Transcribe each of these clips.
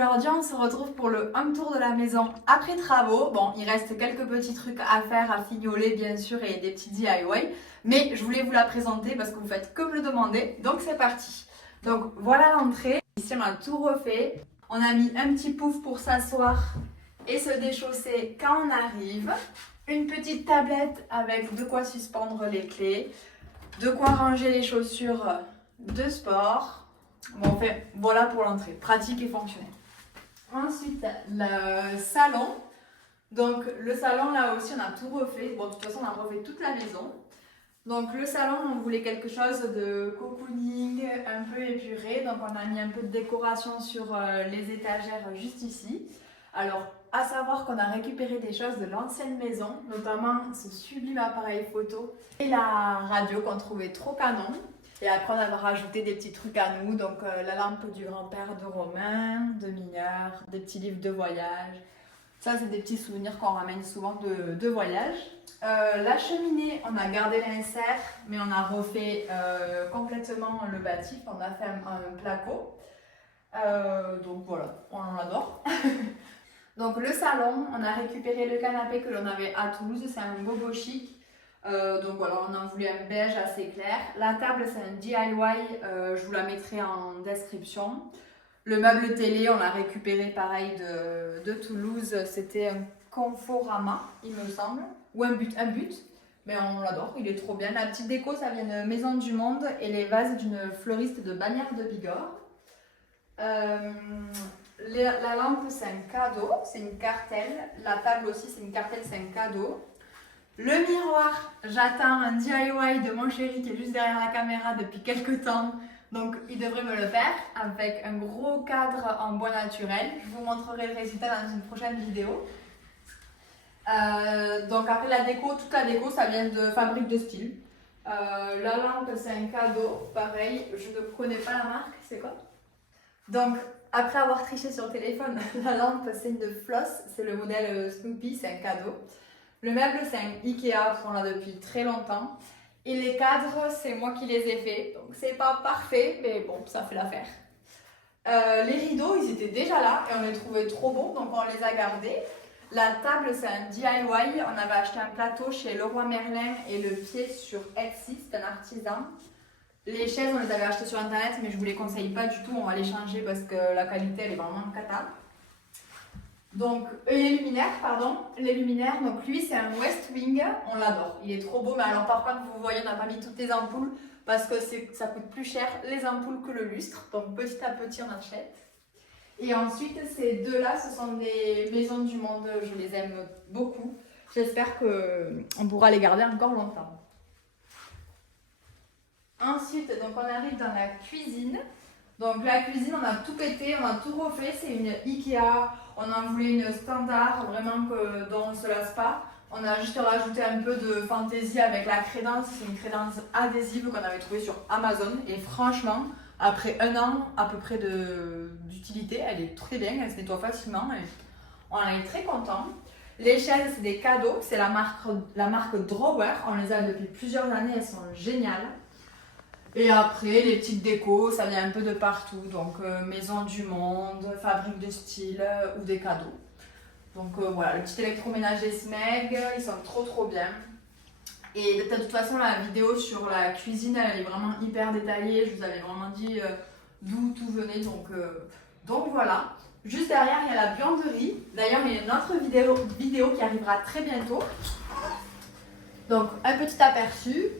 Aujourd'hui, on se retrouve pour le home tour de la maison après travaux. Bon, il reste quelques petits trucs à faire, à fignoler bien sûr et des petits DIY. Mais je voulais vous la présenter parce que vous faites comme le demander. Donc c'est parti. Donc voilà l'entrée. Ici on a tout refait. On a mis un petit pouf pour s'asseoir et se déchausser quand on arrive. Une petite tablette avec de quoi suspendre les clés. De quoi ranger les chaussures de sport. Bon, voilà pour l'entrée, pratique et fonctionnel. Ensuite, le salon. Donc le salon, là aussi, on a tout refait. Bon, de toute façon, on a refait toute la maison. Donc le salon, on voulait quelque chose de cocooning, un peu épuré. Donc on a mis un peu de décoration sur les étagères juste ici. Alors, à savoir qu'on a récupéré des choses de l'ancienne maison, notamment ce sublime appareil photo et la radio qu'on trouvait trop canon. Et après, on a rajouté des petits trucs à nous, donc la lampe du grand-père de Romain, de Mineur, des petits livres de voyage. Ça, c'est des petits souvenirs qu'on ramène souvent de voyage. La cheminée, on a gardé l'insert, mais on a refait complètement le bâti. On a fait un placo. Donc voilà, on l'adore. Donc le salon, on a récupéré le canapé que l'on avait à Toulouse, c'est un bobo chic. Donc voilà, on en voulait un beige assez clair. La table, c'est un DIY, je vous la mettrai en description. Le meuble télé, on l'a récupéré pareil de Toulouse, c'était un Conforama, il me semble, ou un but, mais on l'adore, il est trop bien. La petite déco, ça vient de Maison du Monde et les vases d'une fleuriste de Bagnères de Bigorre. La lampe, c'est un cadeau, c'est une cartelle. La table aussi, c'est une cartelle, c'est un cadeau. Le miroir, j'attends un DIY de mon chéri qui est juste derrière la caméra depuis quelques temps. Donc il devrait me le faire avec un gros cadre en bois naturel. Je vous montrerai le résultat dans une prochaine vidéo. Donc après la déco, toute la déco, ça vient de Fabrique de Style. La lampe, c'est un cadeau, pareil, je ne connais pas la marque, c'est quoi? Donc après avoir triché sur le téléphone, la lampe, c'est une Floss, c'est le modèle Snoopy, c'est un cadeau. Le meuble, c'est un Ikea qu'on a depuis très longtemps. Et les cadres, c'est moi qui les ai faits. Donc, c'est pas parfait, mais bon, ça fait l'affaire. Les rideaux, ils étaient déjà là et on les trouvait trop beaux, donc on les a gardés. La table, c'est un DIY. On avait acheté un plateau chez Leroy Merlin et le pied sur Etsy, c'est un artisan. Les chaises, on les avait achetées sur internet, mais je vous les conseille pas du tout. On va les changer parce que la qualité, elle est vraiment cata. Donc, les luminaires, donc lui c'est un West Wing, on l'adore, il est trop beau, mais alors par contre vous voyez on n'a pas mis toutes les ampoules parce que ça coûte plus cher les ampoules que le lustre, donc petit à petit on achète. Et ensuite ces deux là ce sont des Maisons du Monde, je les aime beaucoup, j'espère qu'on pourra les garder encore longtemps. Ensuite donc on arrive dans la cuisine. Donc la cuisine, on a tout pété, on a tout refait, c'est une Ikea, on en voulait une standard, vraiment dont on ne se lasse pas. On a juste rajouté un peu de fantaisie avec la crédence, c'est une crédence adhésive qu'on avait trouvée sur Amazon. Et franchement, après un an à peu près d'utilité, elle est très bien, elle se nettoie facilement et on en est très content. Les chaises, c'est des cadeaux, c'est la marque Drawer, on les a depuis plusieurs années, elles sont géniales. Et après, les petites décos, ça vient un peu de partout. Donc, Maison du Monde, Fabrique de Style ou des cadeaux. Donc, voilà, le petit électroménager Smeg, ils sont trop bien. Et de toute façon, la vidéo sur la cuisine, elle est vraiment hyper détaillée. Je vous avais vraiment dit d'où tout venait. Donc, voilà. Juste derrière, il y a la buanderie. D'ailleurs, il y a une autre vidéo qui arrivera très bientôt. Donc, un petit aperçu.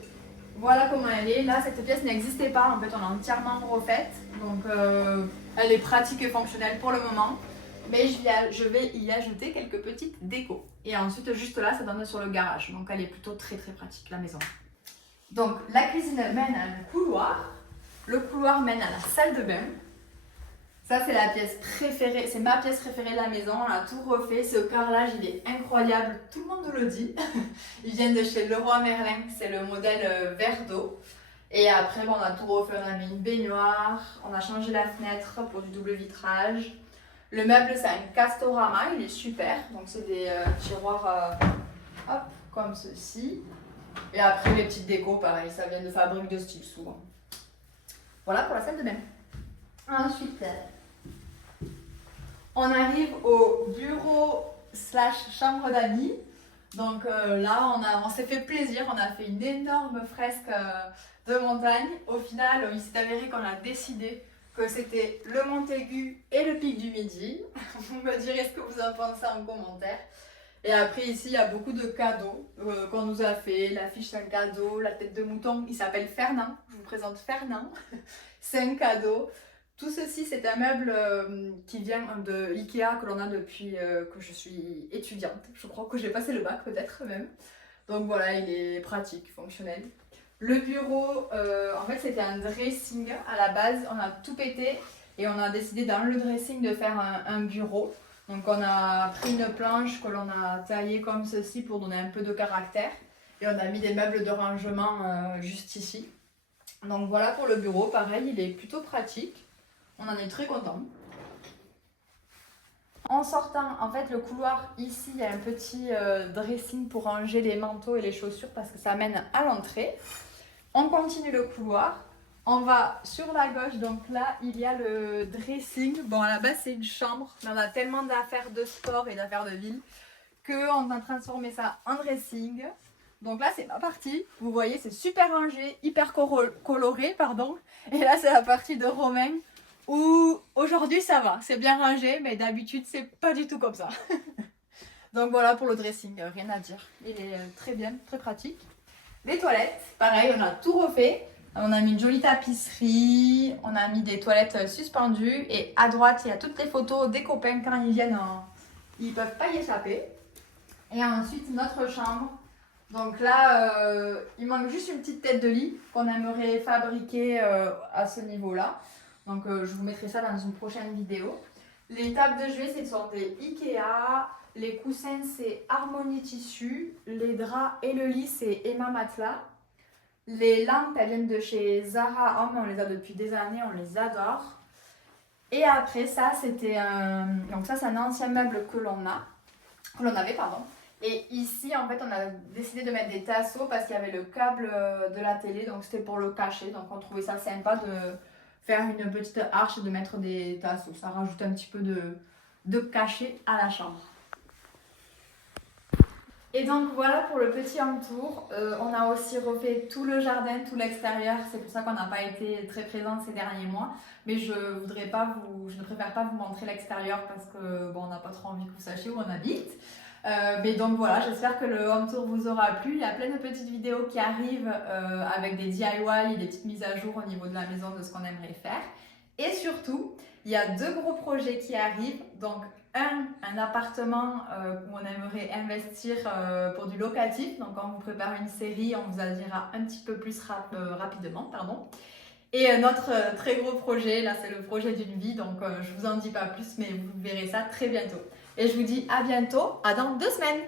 Voilà comment elle est. Là, cette pièce n'existait pas. En fait, on l'a entièrement refaite. Donc, elle est pratique et fonctionnelle pour le moment. Mais je vais y ajouter quelques petites décos. Et ensuite, juste là, ça donne sur le garage. Donc, elle est plutôt très pratique, la maison. Donc, la cuisine mène à un couloir. Le couloir mène à la salle de bain. Ça, c'est la pièce préférée. C'est ma pièce préférée de la maison. On a tout refait. Ce carrelage, il est incroyable. Tout le monde le dit. Ils viennent de chez Leroy Merlin. C'est le modèle verre d'eau. Et après, on a tout refait. On a mis une baignoire. On a changé la fenêtre pour du double vitrage. Le meuble, c'est un Castorama. Il est super. Donc, c'est des tiroirs hop, comme ceci. Et après, les petites décos, pareil. Ça vient de Fabrique de Style, souvent. Voilà pour la salle de bain. Ensuite, On arrive au bureau slash chambre d'amis. Donc là, on s'est fait plaisir, on a fait une énorme fresque de montagne. Au final, il s'est avéré qu'on a décidé que c'était le Montaigu et le pic du Midi. Vous me direz ce que vous en pensez en commentaire. Et après ici, il y a beaucoup de cadeaux qu'on nous a fait. L'affiche c'est un cadeau, la tête de mouton, il s'appelle Fernand. Je vous présente Fernand. C'est un cadeau. Tout ceci, c'est un meuble qui vient de Ikea que l'on a depuis que je suis étudiante. Je crois que j'ai passé le bac peut-être même. Donc voilà, il est pratique, fonctionnel. Le bureau, en fait c'était un dressing à la base. On a tout pété et on a décidé dans le dressing de faire un bureau. Donc on a pris une planche que l'on a taillée comme ceci pour donner un peu de caractère. Et on a mis des meubles de rangement juste ici. Donc voilà pour le bureau, pareil, il est plutôt pratique. On en est très content. En sortant, en fait, le couloir, ici, il y a un petit dressing pour ranger les manteaux et les chaussures parce que ça mène à l'entrée. On continue le couloir. On va sur la gauche, donc là, il y a le dressing. Bon, à la base, c'est une chambre, mais on a tellement d'affaires de sport et d'affaires de ville qu'on a transformé ça en dressing. Donc là, c'est ma partie. Vous voyez, c'est super rangé, hyper coloré, pardon. Et là, c'est la partie de Romain. Où aujourd'hui ça va, c'est bien rangé, mais d'habitude c'est pas du tout comme ça. Donc voilà pour le dressing, rien à dire. Il est très bien, très pratique. Les toilettes, pareil, on a tout refait. On a mis une jolie tapisserie, on a mis des toilettes suspendues et à droite il y a toutes les photos des copains quand ils viennent, ils peuvent pas y échapper. Et ensuite notre chambre. Donc là, il manque juste une petite tête de lit qu'on aimerait fabriquer à ce niveau-là. Donc je vous mettrai ça dans une prochaine vidéo. Les tables de chevet, ce sont des Ikea. Les coussins, c'est Harmonie Tissu. Les draps et le lit, c'est Emma Matelas. Les lampes, elles viennent de chez Zara Home. On les a depuis des années, on les adore. Et après ça, c'était un... Donc ça, c'est un ancien meuble que l'on avait, pardon. Et ici, en fait, on a décidé de mettre des tasseaux parce qu'il y avait le câble de la télé. Donc c'était pour le cacher. Donc on trouvait ça sympa de faire une petite arche et de mettre des tasseaux. Ça rajoute un petit peu de cachet à la chambre. Et donc voilà pour le petit entour. On a aussi refait tout le jardin, tout l'extérieur. C'est pour ça qu'on n'a pas été très présente ces derniers mois. Mais je ne préfère pas vous montrer l'extérieur parce que bon, on n'a pas trop envie que vous sachiez où on habite. Mais donc voilà, j'espère que le home tour vous aura plu. Il y a plein de petites vidéos qui arrivent avec des DIY et des petites mises à jour au niveau de la maison de ce qu'on aimerait faire. Et surtout, il y a 2 gros projets qui arrivent. Donc un appartement où on aimerait investir pour du locatif. Donc quand on vous prépare une série, on vous en dira un petit peu plus rapidement. Pardon. Et notre très gros projet, là c'est le projet d'une vie, donc je vous en dis pas plus, mais vous verrez ça très bientôt. Et je vous dis à bientôt, à dans 2 semaines.